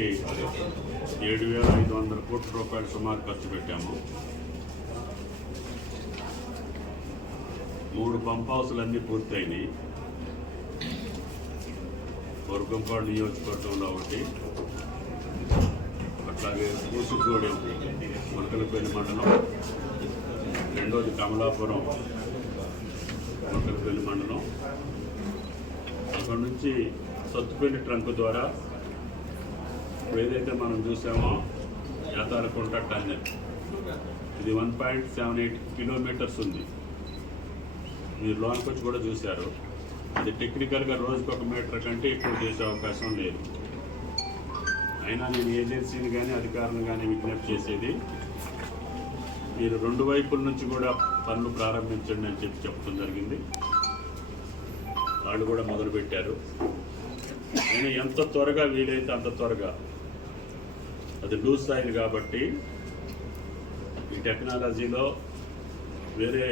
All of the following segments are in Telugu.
కలిపి ఏడు వేల ఐదు వందల కోట్ల రూపాయలు సుమారు ఖర్చు పెట్టాము. మూడు పంప్ హౌసులు అన్నీ పూర్తయినాయి. వర్గంపాడు నియోజకవర్గంలో ఒకటి. అట్లాగే కూసుగూడెం మునకలపల్లి మండలం. రెండోది కమలాపురం మునకలపల్లి మండలం. అక్కడ నుంచి సత్తుపల్లి ట్రంక్ ద్వారా ఇప్పుడు ఏదైతే మనం చూసామో యాతారకుంట అనేది ఇది one point seven eight kilometres ఉంది. మీరు లోనికి వచ్చి కూడా చూశారు. అది టెక్నికల్గా రోజుకి ఒక మీటర్ కంటే ఎక్కువ చేసే అవకాశం లేదు. అయినా నేను ఏజెన్సీని కానీ అధికారులను కానీ విజ్ఞప్తి చేసేది మీరు రెండు వైపుల నుంచి కూడా పనులు ప్రారంభించండి అని చెప్పి చెప్పడం జరిగింది. వాళ్ళు కూడా మొదలుపెట్టారు. అయినా ఎంత త్వరగా వీలైతే అంత త్వరగా అది లూజ్ సాయిల్ కాబట్టి ఈ టెక్నాలజీలో వేరే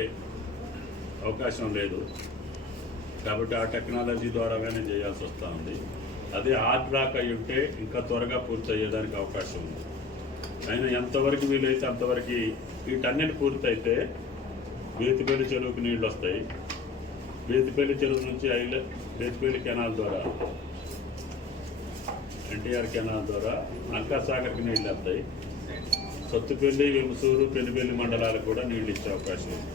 అవకాశం లేదు. కాబట్టి ఆ టెక్నాలజీ ద్వారాగానే చేయాల్సి వస్తూ ఉంది అదే హార్డ్ రాక్ అయి ఉంటే ఇంకా త్వరగా పూర్తి అయ్యేదానికి అవకాశం ఉంది. అయినా ఎంతవరకు వీలైతే అంతవరకు వీటన్నిటి పూర్తయితే బేతిపల్లి చెరువుకు నీళ్ళు వస్తాయి. బేతిపల్లి చెరువు నుంచి ఐల బేతిపల్లి కెనాల్ ద్వారా ఎన్టీఆర్ కెనాల్ ద్వారా లంకాసాగర్కి నీళ్ళు వస్తాయి. సొత్తుపల్లి వెంసూరు పెనుపల్లి మండలాలకు కూడా నీళ్ళు ఇచ్చే అవకాశం ఉంది.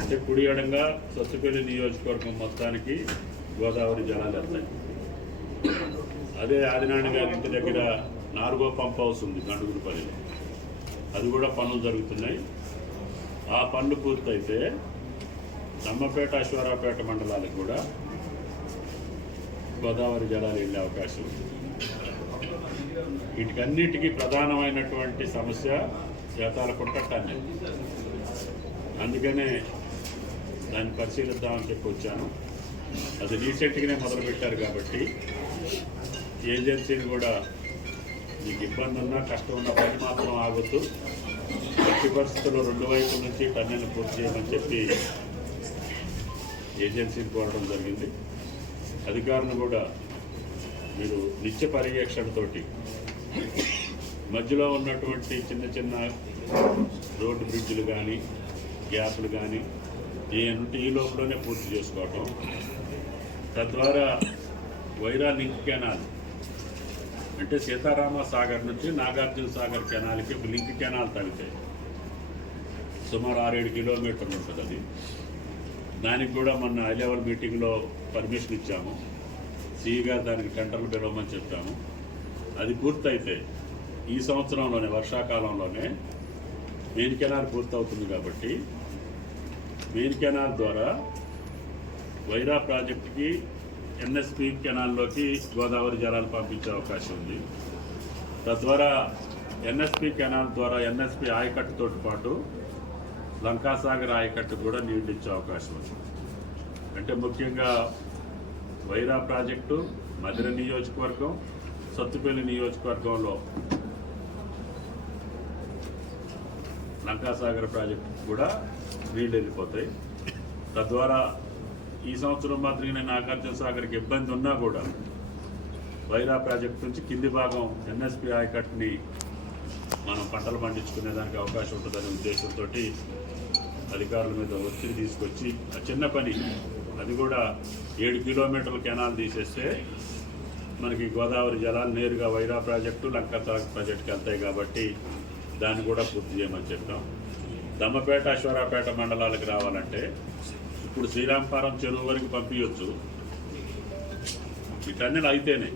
అంటే కుడి ఎడంగా సొత్తుపల్లి నియోజకవర్గం మొత్తానికి గోదావరి జలాలు వస్తాయి. అదే ఆదినారాయణ గారి ఇంటి దగ్గర నాలుగో పంప్ హౌస్ ఉంది గండుగులపల్లిలో అది కూడా పనులు జరుగుతున్నాయి. ఆ పనులు పూర్తయితే నమ్మపేట అశ్వరాపేట మండలాలకు కూడా గోదావరి జలాలు వెళ్ళే అవకాశం ఉంది. వీటికన్నిటికీ ప్రధానమైనటువంటి సమస్య చేతాలకుంట టన్నెల్ అందుకనే దాన్ని పరిశీలిద్దామని చెప్పి వచ్చాను. అది రీసెంట్గానే మొదలుపెట్టారు కాబట్టి ఏజెన్సీని కూడా మీకు ఇబ్బంది ఉన్నా కష్టం ఉన్నా పని మాత్రం ఆగొద్దు. ఎట్టి పరిస్థితుల్లో రెండు వైపుల నుంచి టన్నెల్ పూర్తి చేయమని చెప్పి ఏజెన్సీని కోరడం జరిగింది. అధికారులను కూడా మీరు నిత్య పర్యవేక్షణతోటి మధ్యలో ఉన్నటువంటి చిన్న చిన్న రోడ్డు బ్రిడ్జ్లు కానీ గ్యాప్లు కానీ ఏమంటే ఈ లోపలనే పూర్తి చేసుకోవటం. తద్వారా వైరా లింక్ కెనాల్ అంటే సీతారామ సాగర్ నుంచి నాగార్జున సాగర్ కెనాల్కి లింక్ కెనాల్ తగ్గుతాయి. సుమారు ఆరేడు కిలోమీటర్లు ఉంటుంది అది దానికి కూడా మొన్న హై లెవెల్ మీటింగ్లో పర్మిషన్ ఇచ్చాము. సీగా దానికి టెండర్లు పిలవమని చెప్పాము. అది పూర్తయితే ఈ సంవత్సరంలోనే వర్షాకాలంలోనే మెయిన్ కెనాల్ పూర్తవుతుంది కాబట్టి మెయిన్ కెనాల్ ద్వారా వైరా ప్రాజెక్టుకి ఎన్ఎస్పి కెనాల్లోకి గోదావరి జలాలు పంపించే అవకాశం ఉంది. తద్వారా ఎన్ఎస్పి కెనాల్ ద్వారా ఎన్ఎస్పి ఆయకట్టుతో పాటు లంకాసాగర్ ఆయకట్టు కూడా నీళ్ళు ఇచ్చే అవకాశం ఉంది. అంటే ముఖ్యంగా వైరా ప్రాజెక్టు మధుర నియోజకవర్గం సత్తుపల్లి నియోజకవర్గంలో. లంకాసాగర్ ప్రాజెక్టు కూడా నీళ్ళు వెళ్ళిపోతాయి తద్వారా ఈ సంవత్సరం మాత్రమే నాగార్జున సాగర్కి ఇబ్బంది ఉన్నా కూడా వైరా ప్రాజెక్టు నుంచి కింది భాగం ఎన్ఎస్పి ఆయకట్ని మనం పంటలు పండించుకునే దానికి అవకాశం ఉంటుందనే ఉద్దేశంతో అధికారుల మీద ఒత్తిడి తీసుకొచ్చి ఆ చిన్న పని అది కూడా ఏడు కిలోమీటర్ల కెనాల్ తీసేస్తే మనకి గోదావరి జలాలు నేరుగా వైరా ప్రాజెక్టు లంకసాగర్ ప్రాజెక్టుకి వెళ్తాయి కాబట్టి దాన్ని కూడా పూర్తి చేయమని చెప్పాం దమ్మపేట అశ్వరాపేట మండలాలకు రావాలంటే ఇప్పుడు శ్రీరాంపారం చెరువు వరకు పంపించవచ్చు ఈ టన్నెల్ అయితేనే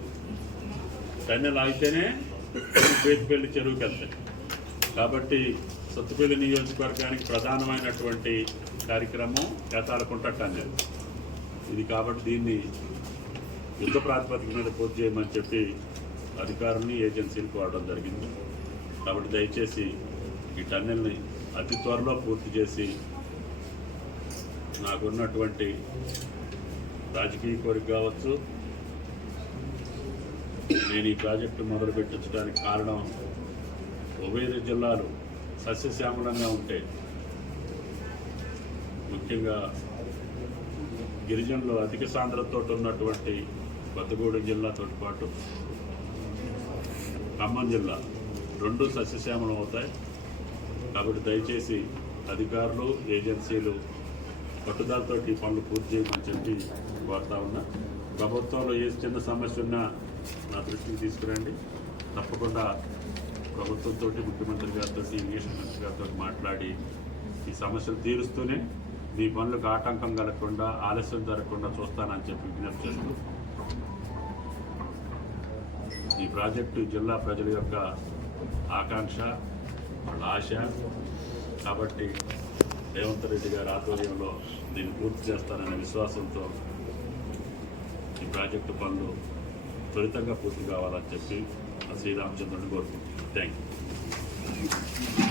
టన్నెల్ అయితేనే పేరుపల్లి చెరువుకి వెళ్తాయి. కాబట్టి సత్తుపల్లి నియోజకవర్గానికి ప్రధానమైనటువంటి కార్యక్రమం కేతాలకుంట టన్నెల్. ఇది కాబట్టి దీన్ని యుద్ధ ప్రాతిపదిక మీద పూర్తి చేయమని చెప్పి అధికారుల్ని ఏజెన్సీని కోరడం జరిగింది. కాబట్టి దయచేసి ఈ టన్నెల్ని అతి త్వరలో పూర్తి చేసి నాకున్నటువంటి రాజకీయ కోరిక కావచ్చు నేను ఈ ప్రాజెక్టు మొదలు పెట్టించడానికి కారణం ఉభయ జిల్లాలు సస్యశ్యామలంగా ఉంటే ముఖ్యంగా గిరిజనులు అధిక సాంద్రతతో ఉన్నటువంటి కొత్తగూడెం జిల్లాతో పాటు ఖమ్మం జిల్లా రెండు సస్యశ్యామలం అవుతాయి. కాబట్టి దయచేసి అధికారులు ఏజెన్సీలు పట్టుదలతో ఈ పనులు పూర్తి చేయమని చెప్పి కోరుతా ఉన్నా. ప్రభుత్వంలో ఏ చిన్న సమస్య ఉన్నా నా దృష్టికి తీసుకురండి. తప్పకుండా ప్రభుత్వంతో ముఖ్యమంత్రి గారితో ఇరిగేషన్ మంత్రి గారితో మాట్లాడి ఈ సమస్యలు తీరుస్తూనే మీ పనులకు ఆటంకం కలగకుండా ఆలస్యం జరగకుండా చూస్తానని చెప్పి విజ్ఞప్తి చేస్తూ ఈ ప్రాజెక్టు జిల్లా ప్రజల యొక్క ఆకాంక్ష వాళ్ళ ఆశ. కాబట్టి రేవంత్ రెడ్డి గారి ఆధ్వర్యంలో దీన్ని పూర్తి చేస్తాననే విశ్వాసంతో ఈ ప్రాజెక్టు పనులు త్వరితంగా పూర్తి కావాలని చెప్పి ఆ శ్రీరామచంద్రుని కోరుకుంటున్నాను. Thank you